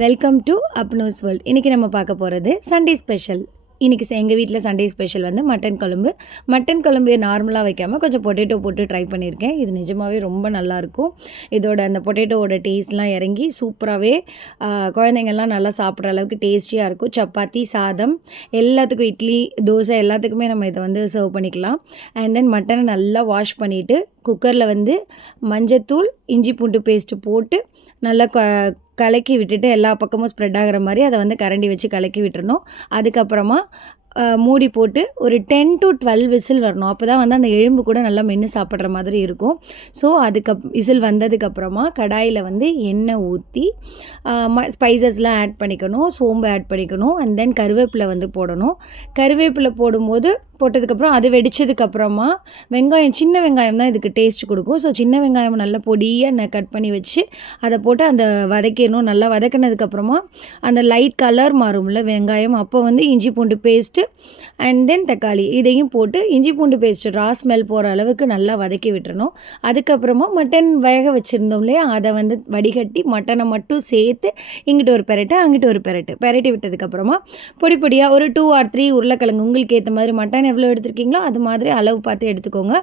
Welcome to அப்னூஸ் world. இன்றைக்கி நம்ம பார்க்க போகிறது சண்டே ஸ்பெஷல். இன்றைக்கி எங்கள் வீட்டில் சண்டே ஸ்பெஷல் வந்து மட்டன் குழம்பு. மட்டன் குழம்பு நார்மலாக வைக்காமல் கொஞ்சம் பொட்டேட்டோ போட்டு ட்ரை பண்ணியிருக்கேன். இது நிஜமாகவே ரொம்ப நல்லாயிருக்கும். இதோட அந்த பொட்டேட்டோவோட டேஸ்ட்லாம் இறங்கி சூப்பராகவே குழந்தைங்கள்லாம் நல்லா சாப்பிட்ற அளவுக்கு டேஸ்டியாக இருக்கும். சப்பாத்தி, சாதம் எல்லாத்துக்கும், இட்லி, தோசை எல்லாத்துக்குமே நம்ம இதை வந்து சர்வ் பண்ணிக்கலாம். அண்ட் தென் மட்டனை நல்லா வாஷ் பண்ணிவிட்டு குக்கரில் வந்து மஞ்சத்தூள், இஞ்சி பூண்டு பேஸ்ட்டு போட்டு நல்லா கலக்கி விட்டுட்டு எல்லா பக்கமும் ஸ்ப்ரெட் ஆகிற மாதிரி அதை வந்து கரண்டி வச்சு கலக்கி விட்டுறணும். அதுக்கப்புறமா மூடி போட்டு ஒரு 10 to 12 விசில் வரணும். அப்போ தான் வந்து அந்த எலும்பு கூட நல்லா மென்று சாப்பிட்ற மாதிரி இருக்கும். ஸோ விசில் வந்ததுக்கப்புறமா கடாயில் வந்து எண்ணெய் ஊற்றி ஸ்பைசஸ்லாம் ஆட் பண்ணிக்கணும். சோம்பு ஆட் பண்ணிக்கணும். அண்ட் தென் கருவேப்பிலை வந்து போடணும். கருவேப்பிலை போட்டதுக்கப்புறம் அது வெடித்ததுக்கப்புறமா வெங்காயம், சின்ன வெங்காயம் தான் இதுக்கு டேஸ்ட் கொடுக்கும். ஸோ சின்ன வெங்காயம் நல்லா பொடியாக கட் பண்ணி வச்சு அதை போட்டு அந்த வதக்கிடணும். நல்லா வதக்கினதுக்கப்புறமா அந்த லைட் கலர் மாறும்ல வெங்காயம், அப்போ வந்து இஞ்சி பூண்டு பேஸ்ட்டு அண்ட் தென் தக்காளி இதையும் போட்டு இஞ்சி பூண்டு பேஸ்ட்டு ரா ஸ்மெல் போகிற அளவுக்கு நல்லா வதக்கி விட்டுறணும். அதுக்கப்புறமா மட்டன் வேக வச்சுருந்தோம் இல்லையா, அதை வந்து வடிகட்டி மட்டனை மட்டும் சேர்த்து இங்கிட்டு ஒரு பெரட்டு அங்கிட்டு ஒரு பெரட்டி விட்டதுக்கப்புறமா பொடியாக ஒரு 2 or 3 உருளைக்கிழங்கு உங்களுக்கு ஏற்ற மாதிரி மட்டன் எவ்வளோ எடுத்துருக்கீங்களோ அது மாதிரி அளவு பார்த்து எடுத்துக்கோங்க.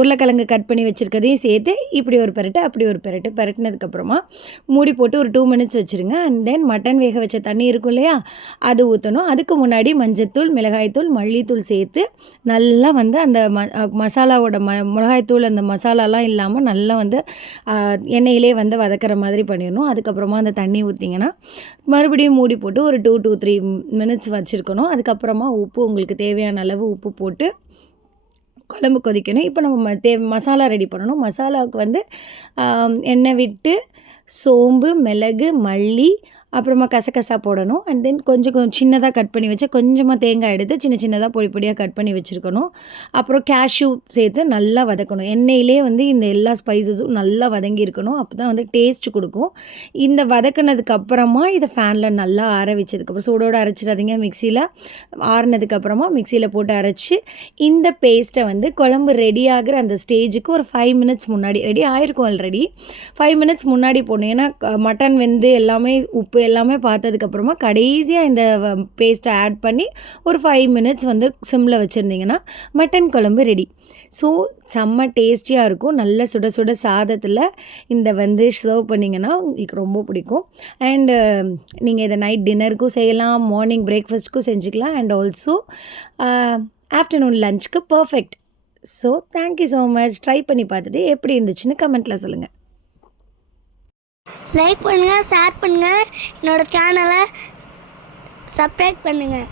உருளைக்கிழங்கு கட் பண்ணி வச்சுருக்கதையும் சேர்த்து இப்படி ஒரு பெரட்டு அப்படி ஒரு பெரட்டினதுக்கப்புறமா மூடி போட்டு ஒரு 2 minutes வச்சுருங்க. அண்ட் தென் மட்டன் வேக வச்ச தண்ணி இருக்கும் இல்லையா, அது ஊற்றணும். அதுக்கு முன்னாடி மஞ்சத்தூள், மிளகாய்த்தூள், மல்லித்தூள் சேர்த்து நல்லா வந்து அந்த மசாலாவோட மிளகாய்த்தூள் அந்த மசாலாலாம் இல்லாமல் நல்லா வந்து எண்ணெயிலே வந்து வதக்கிற மாதிரி பண்ணிடணும். அதுக்கப்புறமா அந்த தண்ணி ஊற்றிங்கன்னா மறுபடியும் மூடி போட்டு ஒரு 2 to 3 minutes வச்சுருக்கணும். அதுக்கப்புறமா உப்பு உங்களுக்கு தேவையான அளவு உப்பு போட்டு குழம்பு கொதிக்கணும். இப்போ நம்ம மசாலா ரெடி பண்ணணும். மசாலாவுக்கு வந்து எண்ணெய் விட்டு சோம்பு, மிளகு, மல்லி, அப்புறமா கசகசா போடணும். அண்ட் தென் கொஞ்சம் சின்னதாக கட் பண்ணி வச்சு கொஞ்சமாக தேங்காய் எடுத்து சின்னதாக பொடியாக கட் பண்ணி வச்சுருக்கணும். அப்புறம் கேஷ்யூ சேர்த்து நல்லா வதக்கணும். எண்ணெயிலே வந்து இந்த எல்லா ஸ்பைசஸும் நல்லா வதங்கி இருக்கணும். அப்போ தான் வந்து டேஸ்ட் கொடுக்கும். இந்த வதக்கினதுக்கு அப்புறமா இதை ஃபேனில் நல்லா ஆற வச்சதுக்கப்புறம் சூடோடு அரைச்சிடாதீங்க. மிக்சியில் ஆறுனதுக்கப்புறமா மிக்சியில் போட்டு அரைச்சி இந்த பேஸ்ட்டை வந்து குழம்பு ரெடி ஆகிற அந்த ஸ்டேஜுக்கு ஒரு 5 minutes முன்னாடி ரெடி ஆகிருக்கும். ஆல்ரெடி 5 minutes முன்னாடி போடணும். ஏன்னா மட்டன் வெந்து எல்லாமே உப்பு எல்லாமே பார்த்ததுக்கப்புறமா கடைசியாக இந்த பேஸ்ட்டை ஆட் பண்ணி ஒரு 5 minutes வந்து சிம்மில் வச்சுருந்தீங்கன்னா மட்டன் குழம்பு ரெடி. ஸோ செம்ம டேஸ்டியாக இருக்கும். நல்ல சுட சுட சாதத்தில் இந்த வந்து சர்வ் பண்ணிங்கன்னா உங்களுக்கு ரொம்ப பிடிக்கும். அண்டு நீங்கள் இதை நைட் டின்னருக்கும் செய்யலாம், மார்னிங் பிரேக்ஃபாஸ்ட்டுக்கும் செஞ்சுக்கலாம், அண்ட் ஆல்சோ ஆஃப்டர்நூன் லஞ்சுக்கு perfect. So thank you so much. Try பண்ணி பார்த்துட்டு எப்படி இருந்துச்சுன்னு கமெண்ட்டில் சொல்லுங்கள். லைக் பண்ணுங்கள், ஷேர் பண்ணுங்கள், என்னோடய சேனலை சப்ஸ்கிரைப் பண்ணுங்கள்.